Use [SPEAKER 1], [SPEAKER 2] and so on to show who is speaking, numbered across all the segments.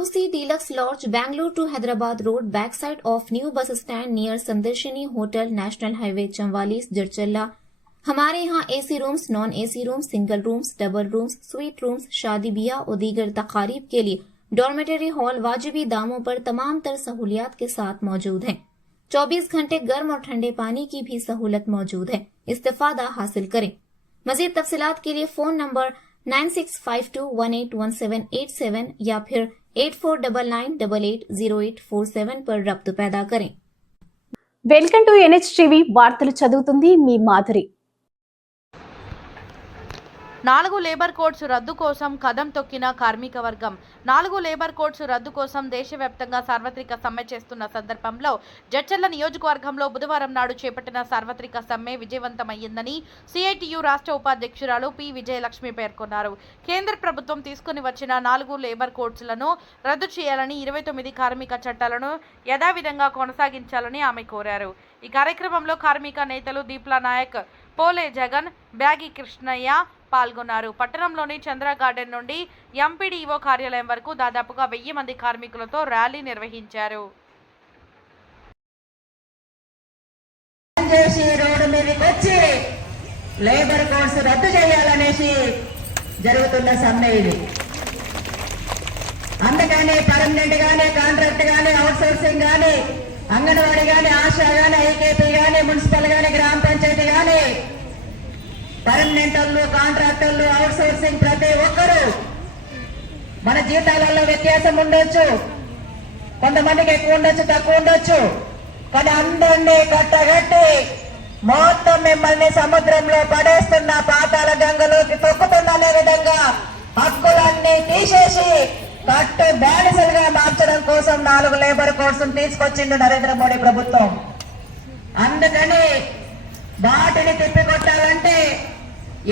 [SPEAKER 1] Lodge, Bangalore to Hyderabad Road, backside of new bus stand near Sandarshini Hotel, National Highway, Chamwalis, Jirchalla. हमारे यहाँ AC rooms non AC rooms single rooms double rooms suite rooms शादी ब्याह और दीगर तकारीब के लिए dormitory hall वाजिबी दामों पर तमाम तर सहूलियात के साथ मौजूद हैं। 24 घंटे गर्म और ठंडे पानी की भी सहूलत मौजूद है। इस्तेफादा हासिल करें। मजीद तफसीलात के लिए phone number nine six five two one eight one seven eight seven या फिर eight four double nine double eight zero eight four seven पर रब्त पैदा करें
[SPEAKER 2] వెల్కమ్ టు ఎన్హెచ్ టీవీ వార్తలు చదువుతుంది మీ మాధురి
[SPEAKER 3] నాలుగు లేబర్ కోడ్స్ రద్దు కోసం కదం తొక్కిన కార్మిక వర్గం. నాలుగు లేబర్ కోడ్స్ రద్దు కోసం దేశవ్యాప్తంగా సార్వత్రిక సమ్మె చేస్తున్న సందర్భంలో జడ్చర్ల నియోజకవర్గంలో బుధవారం నాడు చేపట్టిన సార్వత్రిక సమ్మె విజయవంతమయ్యిందని సిఐటియు రాష్ట్ర ఉపాధ్యక్షురాలు పి. విజయలక్ష్మి పేర్కొన్నారు. కేంద్ర ప్రభుత్వం తీసుకుని వచ్చిన నాలుగు లేబర్ కోడ్స్లను రద్దు చేయాలని ఇరవై తొమ్మిది కార్మిక చట్టాలను యథావిధంగా కొనసాగించాలని ఆమె కోరారు. ఈ కార్యక్రమంలో కార్మిక నేతలు దీప్లా నాయక్ పోలే జగన్ బ్యాగి కృష్ణయ్య పాల్గొన్నారు. పట్టణంలోని చంద్ర గార్డెన్ నుండి ఎంపీడీఓ కార్యాలయం వరకు దాదాపుగా వెయ్యి మంది కార్మికులతో ర్యాలీ నిర్వహించారు.
[SPEAKER 4] చేసి రోడ్డు మీదకి వచ్చి లేబర్ కోడ్స్ రద్దు చేయాలనేసి జరుగుతున్న సమ్మె ఇది. అందుకని పర్మనెంట్ గానీ కాంట్రాక్ట్ గానీ అవుట్ సోర్సింగ్ గానీ అంగన్వాడీ గానీ ఆశా గానీ ఐకేపీ గానీ మున్సిపల్ గానీ గ్రామ పర్మనెంట్ కాంట్రాక్టర్లు అవుట్ సోర్సింగ్ ప్రతి ఒక్కరూ మన జీతాలలో వ్యత్యాసం ఉండొచ్చు. కొంతమందికి ఎక్కువ ఉండొచ్చు తక్కువ ఉండొచ్చు. కానీ అందరినీ కట్టగట్టి మొత్తం మిమ్మల్ని సముద్రంలో పడేస్తున్న పాతాల గంగలోకి తొక్కుతున్ననే విధంగా హక్కులన్నీ తీసేసి కట్టు బానిసలుగా మార్చడం కోసం నాలుగు లేబర్ కోర్సును తీసుకొచ్చిండు నరేంద్ర మోడీ ప్రభుత్వం. అందుకని వాటిని తిప్పికొట్టాలంటే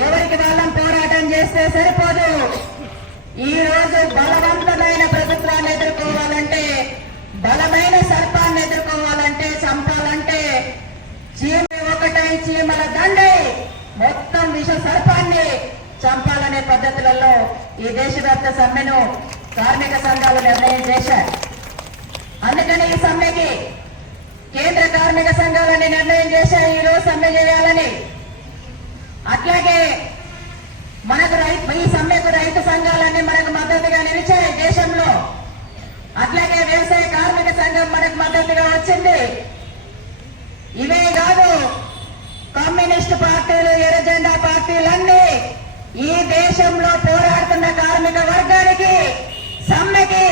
[SPEAKER 4] ఎవరికి వాళ్ళం పోరాటం చేస్తే సరిపోదు. ఈ రోజు బలవంతమైన ప్రభుత్వాన్ని ఎదుర్కోవాలంటే బలమైన సర్పాన్ని ఎదుర్కోవాలంటే చంపాలంటే చీమ ఒకటై చీమల దండి మొత్తం విష సర్పాన్ని చంపాలనే పద్ధతులలో ఈ దేశవ్యాప్త సమ్మెను కార్మిక సంఘాలు నిర్ణయం చేశారు అందుకని ఈ సమ్మెకి కేంద్ర కార్మిక సంఘాలని నిర్ణయం చేశాయి. సమ్మె చేయాలని. అట్లాగే మనకు రైతు ఈ సమ్మెకు రైతు సంఘాలన్నీ మనకు మద్దతుగా నిలిచాయి దేశంలో. అట్లాగే వ్యవసాయ కార్మిక సంఘం మనకు మద్దతుగా వచ్చింది. ఇవే కాదు కమ్యూనిస్ట్ పార్టీలు ఎర్రజెండా పార్టీలన్నీ ఈ దేశంలో పోరాడుతున్న కార్మిక వర్గానికి సమ్మెకి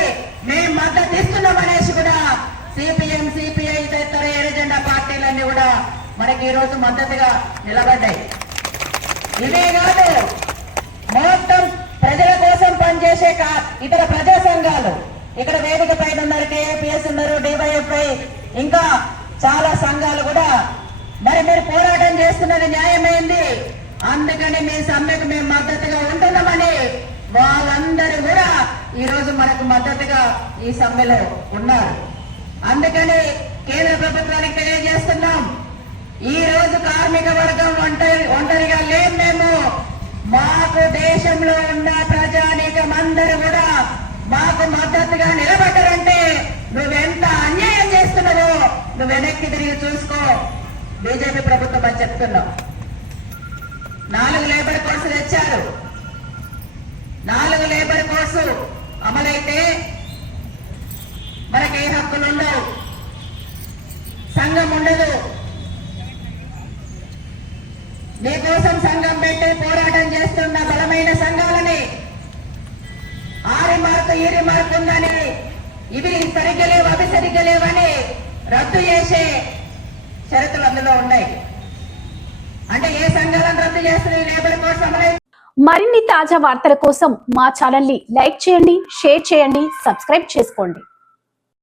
[SPEAKER 4] మేము మద్దతు ఇస్తున్నామనేసి కూడా సిపిఎం సిపిఐ తదితర ఎర్రజెండా పార్టీలన్నీ కూడా. మనకి ఈరోజు మద్దతుగా నిలబడ్డాయి. ఇవే కాదు మొత్తం ప్రజల కోసం పనిచేసే కా- ఇతర ప్రజా సంఘాలు. ఇక్కడ వేదిక పైన ఉన్నారు కేఏపిఎస్ ఉన్నారు డివైఎఫ్ఐ ఇంకా చాలా సంఘాలు కూడా. మరి మీరు పోరాటం చేస్తున్నది న్యాయమైంది. అందుకని మీ సమ్మెకు మేము మద్దతుగా ఉంటున్నామని వాళ్ళందరూ కూడా ఈరోజు మనకు మద్దతుగా ఈ సమ్మెలో ఉన్నారు. అందుకని కేంద్ర ప్రభుత్వానికి తెలియజేస్తున్నాం. ఈ రోజు కార్మిక వర్గం ఒంటరి ఒంటరిగా లేం మేము. మాకు దేశంలో ఉన్న ప్రజానీకం అందరూ కూడా మాకు మద్దతుగా నిలబడ్డరంటే నువ్వెంత అన్యాయం చేస్తున్నావో నువ్వు వెనక్కి తిరిగి చూసుకో. బీజేపీ ప్రభుత్వం అని చెప్తున్నావు నాలుగు లేబర్ కోర్సులు తెచ్చారు. నాలుగు లేబర్ కోర్సు అమలైతే మనకి ఏ హక్కులు ఉండవు. సంఘం ఉండదు. మీకోసం సంఘం పెట్టి పోరాటం చేస్తున్న బలమైన సంఘాలని ఆరి మార్కు ఈరి మార్కు ఉందని ఇవి సరిగ్గా లేవు అవి సరిగ్గా లేవని రద్దు చేసే షరతులు అందులో ఉన్నాయి. అంటే ఏ సంఘాలను రద్దు చేస్తున్న లేబర్ కోర్స్
[SPEAKER 2] మరిన్ని తాజా వార్తల కోసం మా ఛానల్ని లైక్ చేయండి షేర్ చేయండి సబ్స్క్రైబ్ చేసుకోండి.